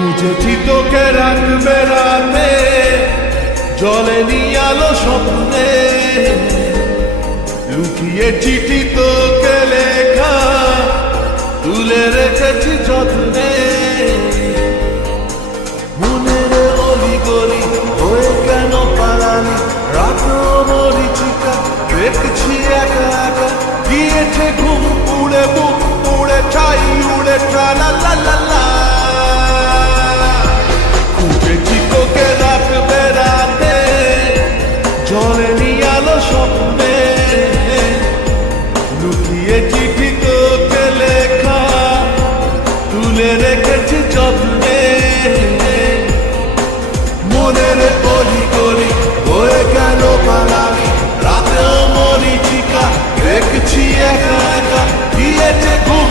খুঁজেছি তোকে রাত বেড়াতে, জলেনি আলো স্বপ্নে, লুকিয়ে চিঠি তোকে লেখা তুলে রেখেছি যত্নে। মনের অলি গলি হয়ে কেন পালালি, রাত মরিচিকা দেখছি একা একা, দিয়েছে ঘুম উড়ে বুক উড়ে চাই উড়ে ট্রালা লা লা লা। খুঁজেছি তোকে রাত বেড়াতে, জলেনি আলো স্বপ্নে, লুকিয়ে চিঠি তোকে লেখা তুলে রেখেছি যত্নে। মনের অলি গলি হয়ে কেন পালালি, রাতেও মরিচিকা দেখছি একা একা, দিয়েছে ঘুম